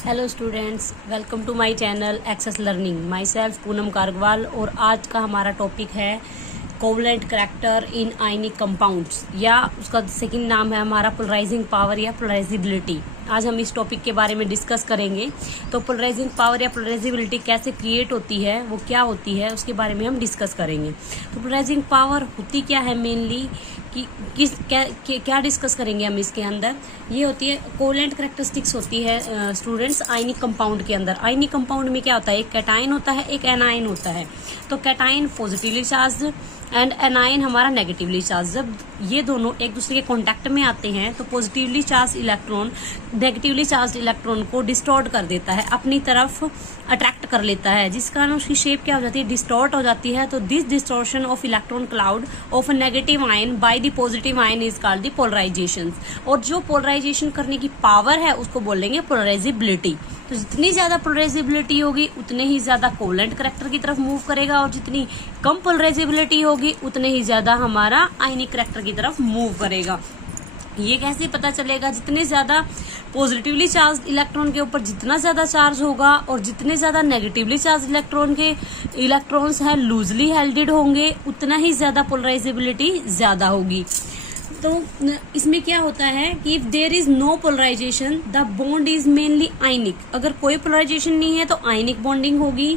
Hello students, welcome to my channel access learning. Myself Poonam Kargwal. और आज का हमारा टॉपिक है covalent character in ionic compounds, या उसका सेकंड नाम है हमारा पोलराइजिंग पावर या पोलराइजिबिलिटी। आज हम इस टॉपिक के बारे में डिस्कस करेंगे। तो पोलराइजिंग पावर या पोलराइजिबिलिटी कैसे क्रिएट होती है, वो क्या होती है, उसके बारे में हम डिस्कस करेंगे। तो पोलराइजिंग पावर होती क्या है मेनली, कि क्या डिस्कस करेंगे हम इसके अंदर। ये होती है कोवलेंट करैक्टरिस्टिक्स होती है स्टूडेंट्स आयनिक कंपाउंड के अंदर। आयनिक कंपाउंड में क्या होता है, एक कैटायन होता है, एक एनायन होता है। तो cation positively charge and anion हमारा नेगेटिवली चार्ज। जब ये दोनों एक दूसरे के कांटेक्ट में आते हैं तो positively charge electron negatively charge electron को डिस्टॉर्ट कर देता है, अपनी तरफ अट्रैक्ट कर लेता है, जिस कारण उसकी शेप क्या हो जाती है, डिस्टॉर्ट हो जाती है। तो this distortion of electron cloud of a negative ion by the positive ion is called the polarization. और जो पोलराइजेशन करने की पावर है उसको बोलेंगे पोलराइजिबिलिटी। तो जितनी ज्यादा पोलराइजिबिलिटी होगी उतने ही ज्यादा कोवलेंट करैक्टर की तरफ मूव करेगा, और जितनी कम पोलराइजिबिलिटी होगी उतने ही ज्यादा हमारा आयनिक करैक्टर की तरफ मूव करेगा। ये कैसे पता चलेगा, जितने ज्यादा पॉजिटिवली चार्ज इलेक्ट्रॉन के ऊपर जितना ज्यादा चार्ज होगा और जितने ज्यादा नेगेटिवली चार्ज इलेक्ट्रॉन के इलेक्ट्रॉन्स है लूजली हेल्डेड होंगे, उतना ही ज्यादा पोलराइजिबिलिटी ज्यादा होगी। तो इसमें क्या होता है कि if there is no polarization the bond is mainly ionic. अगर कोई पोलराइजेशन नहीं है तो आयनिक बॉन्डिंग होगी।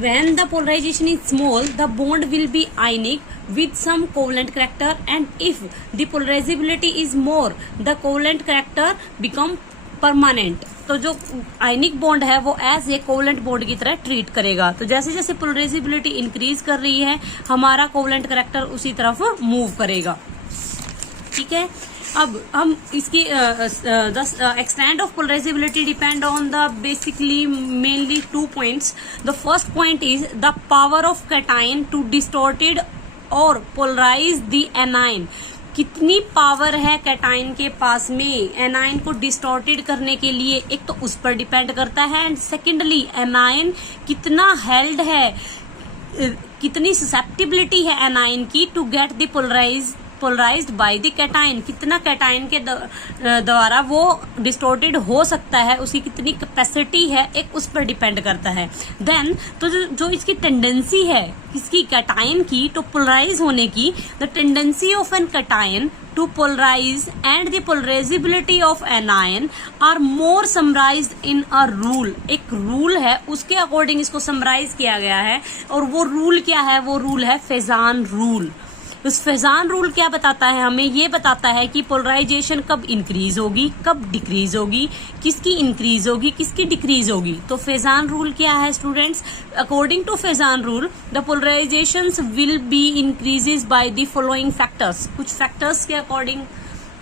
When the polarization is small, the bond will be ionic with some covalent character, and if the polarizability is more, the covalent character become permanent. तो जो ionic bond है वो एज ए कोवलेंट बॉन्ड की तरह treat करेगा। तो जैसे जैसे पोलराइजिबिलिटी इंक्रीज कर रही है हमारा कोवलेंट करैक्टर उसी तरफ मूव करेगा। ठीक है, अब हम इसकी extent of polarizability depend on the basically mainly 2 points. The first point is the power of cation to distorted और पोलराइज द एनायन। कितनी पावर है कैटायन के पास में एनायन को डिस्टॉर्टेड करने के लिए, एक तो उस पर डिपेंड करता है, एंड सेकेंडली एनायन कितना हेल्ड है, कितनी ससेप्टिबिलिटी है एनायन की to get the polarized by the cation. कितना कैटायन के द्वारा वो डिस्टॉर्टेड हो सकता है, उसकी कितनी कैपेसिटी है, एक उस पर डिपेंड करता है। देन तो जो इसकी टेंडेंसी है किसकी, कैटायन की, टू पोलराइज होने की, the tendency of an cation to polarize and the polarizability of anion are more summarized in a rule. एक रूल है उसके अकॉर्डिंग इसको समराइज किया गया है, और वो रूल क्या है, वो रूल है फेजान रूल। उस फेजान रूल क्या बताता है, हमें ये बताता है कि पोलराइजेशन कब इंक्रीज होगी, कब डिक्रीज होगी, किसकी इंक्रीज होगी, किसकी डिक्रीज होगी। तो फेजान रूल क्या है students, according to Fajans rule the polarizations will be increases by the following factors. कुछ फैक्टर्स के अकॉर्डिंग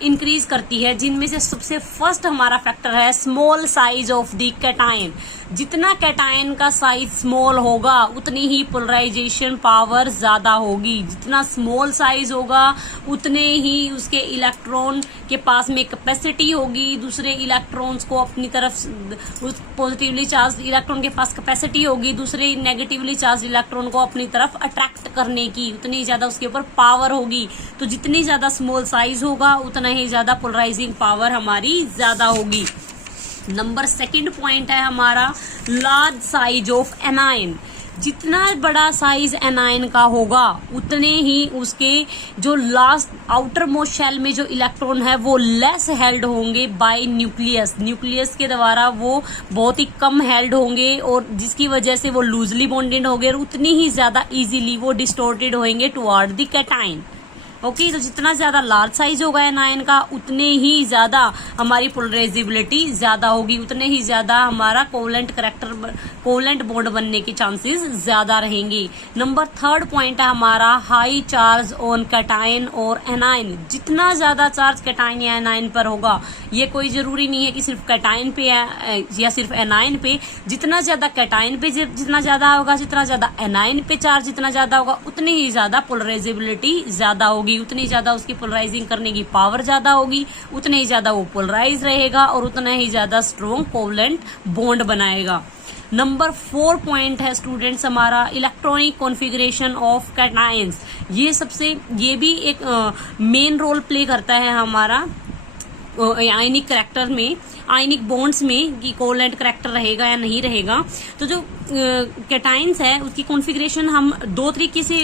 इंक्रीज करती है, जिनमें से सबसे फर्स्ट हमारा फैक्टर है small size of the cation. जितना कैटायन का साइज स्मॉल होगा उतनी ही पोलराइजेशन पावर ज्यादा होगी। जितना स्मॉल साइज होगा उतने ही उसके इलेक्ट्रॉन के पास में कैपेसिटी होगी, दूसरे इलेक्ट्रॉन्स को अपनी तरफ, उस पॉजिटिवली चार्ज इलेक्ट्रॉन के पास कैपेसिटी होगी दूसरे नेगेटिवली चार्ज इलेक्ट्रॉन को अपनी तरफ अट्रैक्ट करने की, उतनी ज्यादा उसके ऊपर पावर होगी। तो जितनी ज्यादा स्मॉल साइज होगा उतना ही ज्यादा पोलराइजिंग पावर हमारी ज्यादा होगी। नंबर सेकंड पॉइंट है हमारा लार्ज साइज ऑफ एनायन। जितना बड़ा साइज एनायन का होगा उतने ही उसके जो लास्ट आउटर मोस्ट शेल में जो इलेक्ट्रॉन है वो लेस हेल्ड होंगे बाय न्यूक्लियस। न्यूक्लियस के द्वारा वो बहुत ही कम हेल्ड होंगे, और जिसकी वजह से वो लूजली बॉन्डेड होंगे, और उतनी ही ज्यादा इजीली वो डिस्टॉर्टेड होंगे टुवर्ड द कैटायन। ओके, तो जितना ज्यादा लार्ज साइज होगा एनायन का उतने ही ज्यादा हमारी पोलराइजिबिलिटी ज्यादा होगी, उतने ही ज्यादा हमारा कोवलेंट बॉन्ड बनने के चांसेस ज्यादा रहेंगे। नंबर थर्ड पॉइंट है हमारा हाई चार्ज ऑन कैटायन और एनायन। जितना ज्यादा चार्ज कैटायन या एनायन पर होगा, ये कोई जरूरी नहीं है कि सिर्फ कैटायन पे या सिर्फ एनायन पे। जितना ज्यादा कैटायन पे जितना ज्यादा होगा, जितना ज्यादा एनायन पे चार्ज जितना ज्यादा होगा, उतनी ही ज्यादा पोलराइजिबिलिटी ज्यादा होगी, उतनी ज्यादा उसकी पोलराइजिंग करने की पावर ज्यादा होगी, उतने ही ज्यादा वो पोलराइज रहेगा, और उतना ही ज्यादा स्ट्रॉन्ग कोवलेंट बॉन्ड बनाएगा। नंबर 4 पॉइंट है स्टूडेंट्स हमारा इलेक्ट्रॉनिक कॉन्फ़िगरेशन ऑफ कैटायंस। ये भी एक मेन रोल प्ले करता है हमारा आयनिक करैक्टर में, आयनिक बॉन्ड्स में कि कोवलेंट करैक्टर रहेगा या नहीं रहेगा। तो जो कैटाइंस है उसकी कॉन्फ़िगरेशन हम दो तरीके से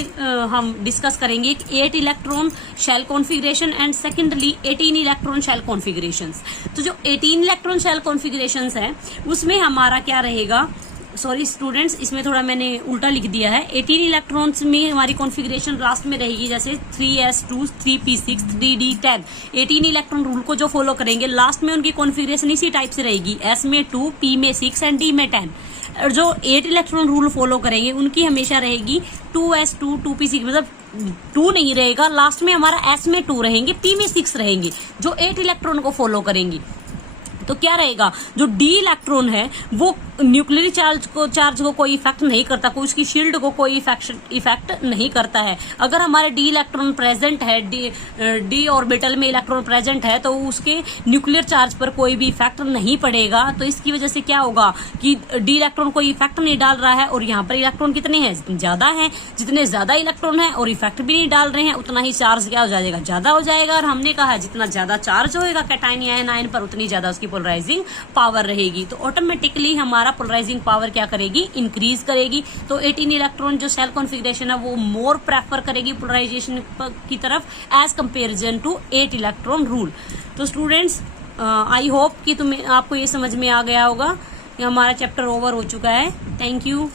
हम डिस्कस करेंगे, एक 8 electron shell configuration and secondly 18 electron shell configurations. तो जो 18 इलेक्ट्रॉन शेल कॉन्फ़िगरेशंस है उसमें हमारा क्या रहेगा, सॉरी स्टूडेंट्स, इसमें थोड़ा मैंने उल्टा लिख दिया है। 18 इलेक्ट्रॉन्स में हमारी कॉन्फ़िगरेशन लास्ट में रहेगी, जैसे 3s2 3p6 3d10। 18 electron rule को जो फॉलो करेंगे लास्ट में उनकी कॉन्फ़िगरेशन इसी टाइप से रहेगी, s में 2, p में 6 एंड d में 10। और जो 8 इलेक्ट्रॉन रूल फॉलो करेंगे उनकी हमेशा रहेगी 2s2 2p6, मतलब 2 नहीं रहेगा, लास्ट में हमारा s में 2 रहेंगे, p में 6 रहेंगे जो 8 इलेक्ट्रॉन को फॉलो करेंगी। तो क्या रहेगा, जो डी इलेक्ट्रॉन है वो न्यूक्लियर चार्ज को कोई इफेक्ट नहीं करता, कोई उसकी शील्ड को कोई इफेक्ट नहीं करता है। अगर हमारे डी इलेक्ट्रॉन प्रेजेंट है, डी ऑर्बिटल में इलेक्ट्रॉन प्रेजेंट है, तो उसके न्यूक्लियर चार्ज पर कोई भी इफेक्ट नहीं पड़ेगा। तो इसकी वजह से क्या होगा कि डी इलेक्ट्रॉन कोई इफेक्ट नहीं डाल रहा है, और यहाँ पर इलेक्ट्रॉन कितने हैं, ज्यादा है। जितने ज्यादा इलेक्ट्रॉन है और इफेक्ट भी नहीं डाल रहे हैं, उतना ही चार्ज क्या हो जाएगा, ज्यादा हो जाएगा। और हमने कहा जितना ज्यादा चार्ज होएगा कैटायन या एनायन पर, उतनी ज्यादा उसकी पोलराइजिंग पावर रहेगी। तो ऑटोमेटिकली हमारा पोलराइजिंग पावर क्या करेगी, इंक्रीज करेगी। तो 18 इलेक्ट्रॉन जो सेल कॉन्फ़िगरेशन है वो मोर प्रेफर करेगी पोलराइजेशन की तरफ as comparison to 8 electron rule. तो स्टूडेंट्स आई होप कि आपको ये समझ में आ गया होगा। हमारा चैप्टर ओवर हो चुका है। Thank you.